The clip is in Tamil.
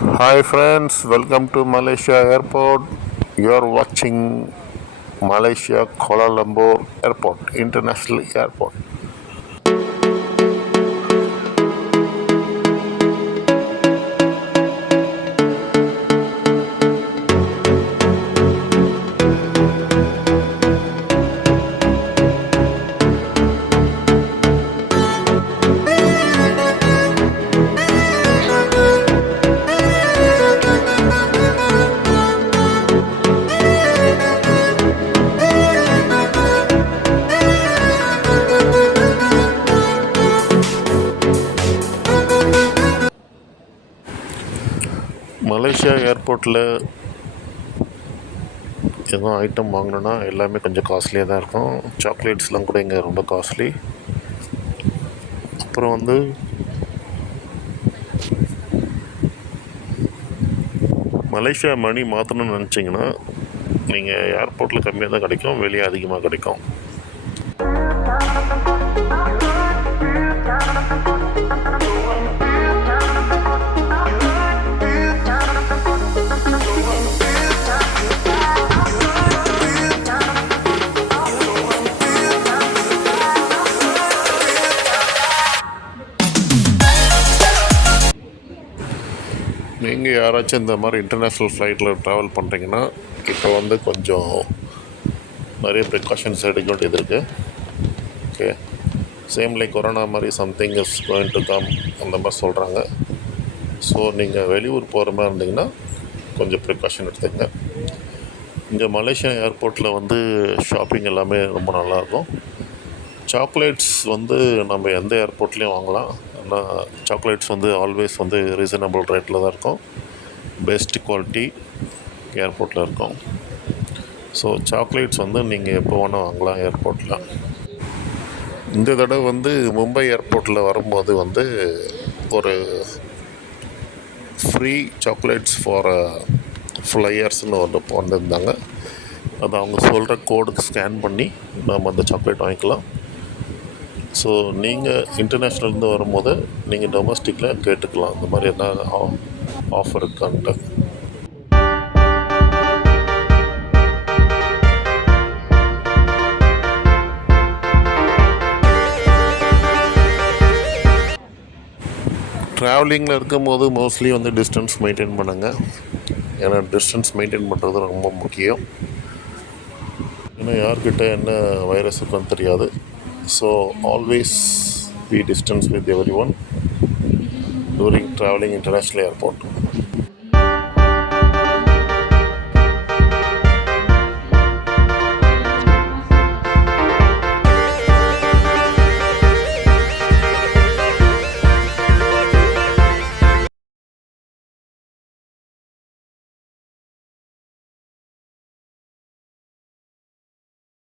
Hi friends, welcome to Malaysia Airport. You are watching Malaysia Kuala Lumpur Airport, International Airport. Malaysia ஏர்போர்ட்டில் எதுவும் ஐட்டம் வாங்கணுன்னா எல்லாமே கொஞ்சம் காஸ்ட்லியாக தான் இருக்கும். சாக்லேட்ஸ்லாம் கூட இங்கே ரொம்ப காஸ்ட்லி. அப்புறம் மலேசியா மணி மாற்றணும்னு நினச்சிங்கன்னா நீங்கள் ஏர்போர்ட்டில் கம்மியாக தான் கிடைக்கும், வெளியே அதிகமாக கிடைக்கும். நீங்கள் யாராச்சும் இந்த மாதிரி இன்டர்நேஷ்னல் ஃப்ளைட்டில் ட்ராவல் பண்ணுறீங்கன்னா இப்போ கொஞ்சம் நிறைய ப்ரிகாஷன்ஸ் எடுக்க வேண்டியது இருக்குது. ஓகே, சேம் லைக் கொரோனா மாதிரி something is going to come அந்த மாதிரி சொல்கிறாங்க. ஸோ நீங்கள் வெளியூர் போகிற மாதிரி இருந்தீங்கன்னா கொஞ்சம் ப்ரிகாஷன் எடுத்துக்கங்க. இங்கே மலேசியா ஏர்போர்ட்டில் ஷாப்பிங் எல்லாமே ரொம்ப நல்லாயிருக்கும். சாக்லேட்ஸ் நம்ம எந்த ஏர்போர்ட்லேயும் வாங்கலாம். ஆனால் சாக்லேட்ஸ் ஆல்வேஸ் ரீசனபிள் ரேட்டில் தான் இருக்கும். பெஸ்ட் குவாலிட்டி ஏர்போர்ட்டில் இருக்கும். ஸோ சாக்லேட்ஸ் நீங்கள் எப்போ வேணால் வாங்கலாம் ஏர்போர்ட்டில். இந்த தடவை மும்பை ஏர்போர்ட்டில் வரும்போது ஒரு ஃப்ரீ சாக்லேட்ஸ் ஃபார் ஃப்ளையர்ஸ்னு வந்திருந்தாங்க. அது அவங்க சொல்கிற கோடுக்கு ஸ்கேன் பண்ணி நம்ம அந்த சாக்லேட் வாங்கிக்கலாம். ஸோ நீங்கள் இன்டர்நேஷ்னல்லேருந்து வரும்போது நீங்கள் டொமஸ்டிக்கில் கேட்டுக்கலாம் இந்த மாதிரி என்ன ஆஃபர் இருக்கான்ட்டு. ட்ராவலிங்கில் இருக்கும்போது மோஸ்ட்லி டிஸ்டன்ஸ் மெயின்டைன் பண்ணுங்கள். ஏன்னா டிஸ்டன்ஸ் மெயின்டைன் பண்ணுறது ரொம்ப முக்கியம். ஏன்னா யார்கிட்ட என்ன வைரஸ் இருக்குன்னு தெரியாது. So always be distance with everyone during traveling international airport.